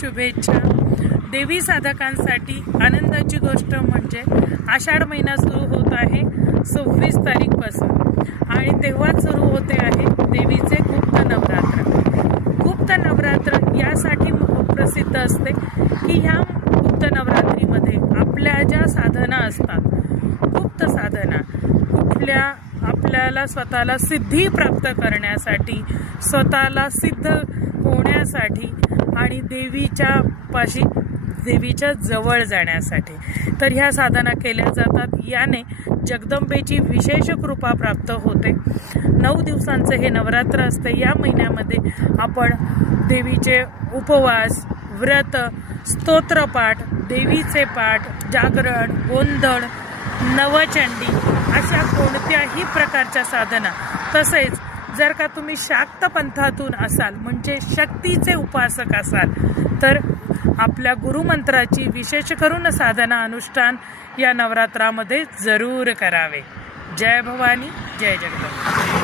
शुभेच्छा. देवी साधकांसाठी आनंदाची गोष्ट म्हणजे आषाढ महिना सुरू होत आहे सव्वीस तारीखपासून. आणि तेव्हाच सुरू होते आहे देवीचे गुप्त नवरात्र. गुप्त नवरात्र यासाठी प्रसिद्ध असते की ह्या गुप्त नवरात्रीमध्ये आपल्या ज्या साधना असतात गुप्त साधना कुठल्या आपल्याला स्वतःला सिद्धी प्राप्त करण्यासाठी स्वतःला सिद्ध होण्यासाठी आणि देवीच्या पाशी देवीच्या जवळ जाण्यासाठी. तर ह्या साधना केल्या जातात. याने जगदंबेची विशेष कृपा प्राप्त होते. नऊ दिवसांचं हे नवरात्र असतं. या महिन्यामध्ये आपण देवीचे उपवास व्रत स्तोत्रपाठ देवीचे पाठ जागरण गोंधळ नवचंडी अशा कोणत्याही प्रकारच्या साधना तसेच जर का तुम्ही शाक्त पंथातून असाल म्हणजे शक्तीचे उपासक असाल तर आपल्या गुरुमंत्राची विशेष करून साधना अनुष्ठान या नवरात्रामध्ये जरूर करावे. जय भवानी जय जगदंबा.